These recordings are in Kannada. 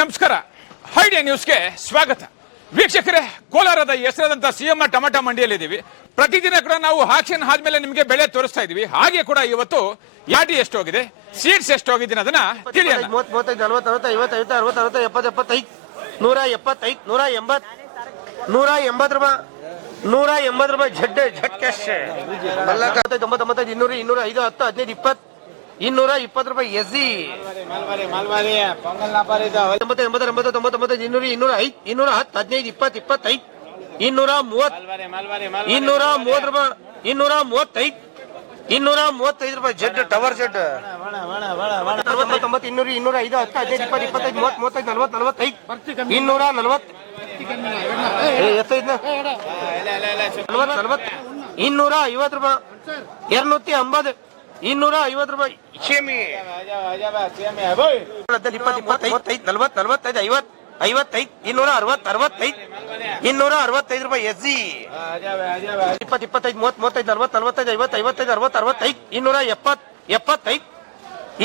ನಮಸ್ಕಾರ. ಹೈಡಿಯಾ ನ್ಯೂಸ್ಗೆ ಸ್ವಾಗತ. ವೀಕ್ಷಕರೇ ಕೋಲಾರದ ಹೆಸರಾದಂತ ಸಿಎಂ ಟೊಮೆಟೊ ಮಂಡಿಯಲ್ಲಿದ್ದೀವಿ. ಪ್ರತಿದಿನ ಕೂಡ ನಾವು ಆಕ್ಷನ್ ಆದ್ಮೇಲೆ ನಿಮಗೆ ಬೆಳೆ ತೋರಿಸ್ತಾ ಇದೀವಿ ಹಾಗೆ ಕೂಡ ಇವತ್ತು ಯಾಡಿ ಎಷ್ಟು ಹೋಗಿದೆ ಸೀಡ್ಸ್ ಎಷ್ಟು ಹೋಗಿದೆ ಅದನ್ನ ತಿಳಿಯೋಣ. ಮೂವತ್ ಮೂವತ್ತೈದು ನಲ್ವತ್ತು ಅರವತ್ತು ಐವತ್ತು ಐವತ್ತು ಅರವತ್ತು ಅರವತ್ತು ಎಪ್ಪತ್ತು ಎಪ್ಪತ್ತೈದು ನೂರ ಎಪ್ಪತ್ತೈದು ನೂರ ಎಂಬತ್ ನೂರ ಎಂಬತ್ತು ರೂಪಾಯಿ ನೂರ ಎಂಬತ್ತು ರೂಪಾಯಿ ಝಡ್ ಝಡ್ ಕ್ಯಾಶ್ ತೊಂಬತ್ತೊಂಬತ್ತೈದು ಇನ್ನೂರು ಇನ್ನೂರ ಐದು ಹತ್ತು ಹದಿನೈದು ಇಪ್ಪತ್ತು. ಇನ್ನೂರ ಇಪ್ಪತ್ತು ರೂಪಾಯಿ ಎಸ್ ತೊಂಬತ್ತು ಎಂಬತ್ತು ಎಂಬತ್ತು ತೊಂಬತ್ತೊಂಬತ್ತೈದು ಇನ್ನೂರು ಇನ್ನೂರ ಐದು ಇನ್ನೂರ ಹತ್ತು ಹದಿನೈದು ಇಪ್ಪತ್ತು ಇಪ್ಪತ್ತೈದು ಇನ್ನೂರ ಮೂವತ್ ಮಾಲ್ವಾರಿ ಮಾಲ್ವಾರಿ ಮಾಲ್ವಾರಿ ಇನ್ನೂರ ಮೂವತ್ತು ರೂಪಾಯಿ ಇನ್ನೂರ ಮೂವತ್ತೈದು ಇನ್ನೂರ ಮೂವತ್ತೈದು ರೂಪಾಯಿ ಜೆಡ್ ಟವರ್ ಜೆಡ್. ತೊಂಬತ್ತು ಇನ್ನೂರು ಇನ್ನೂರ ಐದು ಹತ್ತು ಹದಿನೈದು ಇಪ್ಪತ್ತು ಇಪ್ಪತ್ತೈದು ಮೂವತ್ತು ಮೂವತ್ತೈದು ನಲ್ವತ್ತು ನಲ್ವತ್ತೈದು ಇನ್ನೂರ ನಲ್ವತ್ತು. ಎತ್ತೈದು ನಲ್ವತ್ತು ನಲ್ವತ್ತು ಇನ್ನೂರ ಐವತ್ತು ರೂಪಾಯಿ. ಎರಡ್ನೂತಿ ಅಂಬತ್ತು ಇನ್ನೂರ ಐವತ್ತು ರೂಪಾಯಿ ಶೇಮಿ ಅಜಾಬ ಅಜಾಬ ಸಿಎಂಎ ಬೋಯ್ ಇಪ್ಪತ್ತು ಇಪ್ಪತ್ತೈದು ಮೂವತ್ತೈದು ನಲ್ವತ್ತು ನಲ್ವತ್ತೈದು ಐವತ್ತು ಐವತ್ತೈದು ಇನ್ನೂರ ಅರವತ್ತು ಅರವತ್ತೈದು ಇನ್ನೂರ ಅರವತ್ತೈದು ರೂಪಾಯಿ ಎಸ್ ಜಿ ಅಜಾಬ ಅಜಾಬ ಇಪ್ಪತ್ತು ಇಪ್ಪತ್ತೈದು ಮೂವತ್ತು ಮೂವತ್ತೈದು ನಲ್ವತ್ತು ನಲ್ವತ್ತೈದು ಐವತ್ತು ಐವತ್ತೈದು ಅರವತ್ತು ಅರವತ್ತೈದು ಇನ್ನೂರ ಎಪ್ಪತ್ತು ಎಪ್ಪತ್ತೈದು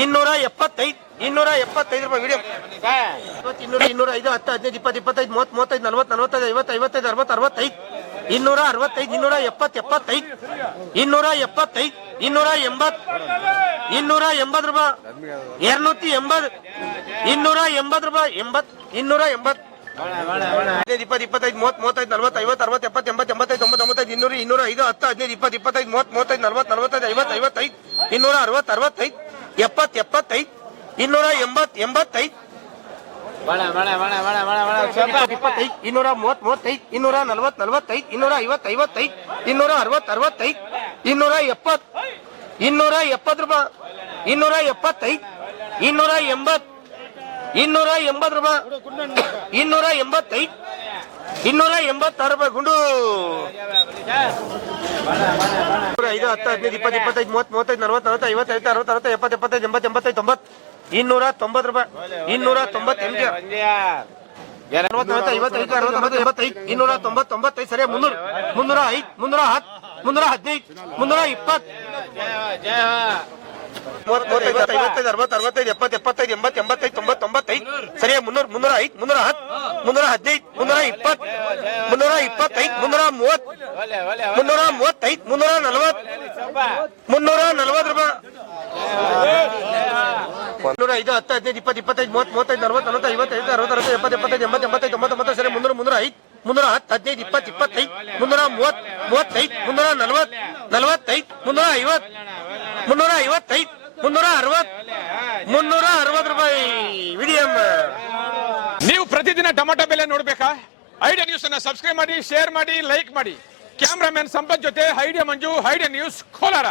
ಇನ್ನೂರ ಎಪ್ಪತ್ತೈದು ಇನ್ನೂರ ಎಪ್ಪತ್ತೈದು ರೂಪಾಯಿ ಮೀಡಿಯಂ ಇವತ್ತು ಇನ್ನೂರ ಇನ್ನೂರ ಐದು ಹತ್ತು ಹದಿನೈದು ಇಪ್ಪತ್ತು ಇಪ್ಪತ್ತೈದು ಮೂವತ್ತು ಮೂವತ್ತೈದು ನಲ್ವತ್ತು ನಲ್ವತ್ತೈದು ಐವತ್ತು ಐವತ್ತೈದು ಅರವತ್ತು ಅರವತ್ತೈದು. ಇನ್ನೂರ ಅರವತ್ತೈದು, ಇನ್ನೂರ ಎಪ್ಪತ್ತು, ಎಪ್ಪತ್ತೈದು, ಇನ್ನೂರ ಎಪ್ಪತ್ತೈದು, ಇನ್ನೂರ ಎಂಬತ್ ಇನ್ನೂರ ಎಂಬತ್ ರೂಪಾಯಿ ಎರಡ್ನೂತಿ ಎಂಬತ್ ಇನ್ನೂರ ಎಂಬತ್ ರೂಪಾಯಿ ಎಂಬತ್ ಇನ್ನೂರ ಎಂಬತ್ ಹದಿನೈದು, ಇಪ್ಪತ್ತು, ಇಪ್ಪತ್ತೈದು, ಮೂವತ್ತು, ಮೂವತ್ತೈದು ನಲ್ವತ್ತು ಐವತ್ತು, ಅರವತ್ತು, ಎಪ್ಪತ್ತು, ಎಂಬತ್ತು, ಎಂಬತ್ತೈದು, ತೊಂಬತ್ತು ಇನ್ನೂರ ಇನ್ನೂರು, ಇನ್ನೂರ ಐದು, ಹತ್ತು, ಹದಿನೈದು, ಇಪ್ಪತ್ತು, ಇಪ್ಪತ್ತೈದು, ಮೂವತ್ತು, ಮೂವತ್ತೈದು, ನಲ್ವತ್ತು, ನಲ್ವತ್ತೈದು, ಐವತ್ತು, ಐವತ್ತೈದು, ಇನ್ನೂರ ಅರವತ್ತು, ಅರವತ್ತೈದು, ಎಪ್ಪತ್ತು, ಎಪ್ಪತ್ತೈದು, ಇನ್ನೂರ ಎಂಬತ್ತು, ಎಂಬತ್ತೈದು ಇಪ್ಪತ್ತೈದು ಇನ್ನೂರ ಮೂವತ್ತು ಮೂವತ್ತೈದು ಇನ್ನೂರ ನಲ್ವತ್ತು ನಲ್ವತ್ತೈದು ಇನ್ನೂರ ಐವತ್ತು ಐವತ್ತೈದು ಇನ್ನೂರ ಅರವತ್ತು ಅರವತ್ತೈದು ಇನ್ನೂರ ಎಪ್ಪತ್ತು ಇನ್ನೂರ ಎಪ್ಪತ್ತು ರೂಪಾಯಿ ಇನ್ನೂರ ಎಪ್ಪತ್ತೈದು ಇನ್ನೂರ ಎಂಬತ್ತು ಇನ್ನೂರ ಎಂಬತ್ತು ರೂಪಾಯಿ ಇನ್ನೂರ ಎಂಬತ್ತೈದು ಇನ್ನೂರ ಎಂಬತ್ತಾರು ರೂಪಾಯಿ ಗುಂಡು ನೂರ ಐದು ಹತ್ತು ಹದಿನೈದು ಇಪ್ಪತ್ತು, ಇಪ್ಪತ್ತೈದು, ಮೂವತ್ತು, ಮೂವತ್ತೈದು, ನಲವತ್ತು ನಲವತ್ತು, ಐವತ್ತು ಐದು ಅರವತ್ತು ಅರವತ್ತು, ಎಪ್ಪತ್ತು, ಎಪ್ಪತ್ತೈದು, ಎಂಬತ್ತು, ಎಂಬತ್ತೈದು, ತೊಂಬತ್ತು. ಇನ್ನೂರ ತೊಂಬತ್ತು ರೂಪಾಯಿ. ಇನ್ನೂರ ತೊಂಬತ್ತೆಂಟು ಇನ್ನೂರ ತೊಂಬತ್ತೊಂಬತ್ತೈದು ಸರಿ ಮುನ್ನೂರು. ಮುನ್ನೂರ ಐದು, ಮುನ್ನೂರ ಹತ್ತು, ಮುನ್ನೂರ ಹದಿನೈದು, ಮುನ್ನೂರ ಇಪ್ಪತ್ತು. ಮೂವತ್ತೈದು ಐವತ್ತೈದು ಅರವತ್ತು ಅರವತ್ತೈದು ಎಪ್ಪತ್ತು ಎಪ್ಪತ್ತೈದು ಎಂಬತ್ತು ಎಂಬತ್ತೈದು ತೊಂಬತ್ತು ತೊಂಬತ್ತೈದು ಸರಿಯಾಗಿ ಮುನ್ನೂರ ಮುನ್ನೂರ ಐದು ಮುನ್ನೂರ ಹತ್ತು ಮುನ್ನೂರ ಹದಿನೈದು ಮುನ್ನೂರ ಇಪ್ಪತ್ತು ಮುನ್ನೂರ ಇಪ್ಪತ್ತೈದು ಮುನ್ನೂರ ಮೂವತ್ತು ಮುನ್ನೂರ ಮೂವತ್ತೈದು ಮುನ್ನೂರ ನಲವತ್ತು ಮುನ್ನೂರ ನಲವತ್ತು ರೂಪಾಯಿ. ಮುನ್ನೂರ ಐದು ಹತ್ತು ಹದಿನೈದು ಇಪ್ಪತ್ತು ಇಪ್ಪತ್ತೈದು ಮೂವತ್ತು ಮೂವತ್ತೈದು ನಲವತ್ತು ನಲವತ್ತು ಐವತ್ತೈದು ಅರವತ್ತು ಅರವತ್ತು ಎಪ್ಪತ್ತು ಎಪ್ಪತ್ತೈದು ಎಂಬತ್ತು ಎಂಬತ್ತೈದು ತೊಂಬತ್ತು ತೊಂಬತ್ತು ಸರಿ ಮುನ್ನೂರ ಮುನ್ನೂರ ಐದು ಮುನ್ನೂರ ಹತ್ತು ಹದಿನೈದು ಇಪ್ಪತ್ತು ಇಪ್ಪತ್ತೈದು ಮುನ್ನೂರ ಮೂವತ್ತು ಮೂವತ್ತೈದು ಮುನ್ನೂರ ನಲವತ್ತು ನಲವತ್ತೈದು ಮುನ್ನೂರ ಐವತ್ತು ಮುನ್ನೂರ ಐವತ್ತೈದು ಮುನ್ನೂರ ಅರವತ್ ಮುನ್ನೂರ ಅರವತ್ ರೂಪಾಯಿ ವಿಡಿಯಂ ನೀವು ಪ್ರತಿದಿನ ಟೊಮೆಟೊ ಬೆಲೆ ನೋಡ್ಬೇಕಾ? ಐಡಿಯಾ ನ್ಯೂಸ್ ಅನ್ನ ಸಬ್ಸ್ಕ್ರೈಬ್ ಮಾಡಿ ಶೇರ್ ಮಾಡಿ ಲೈಕ್ ಮಾಡಿ. ಕ್ಯಾಮ್ರಾಮನ್ ಸಂಪತ್ ಜೊತೆ idea Manju idea news Kolar.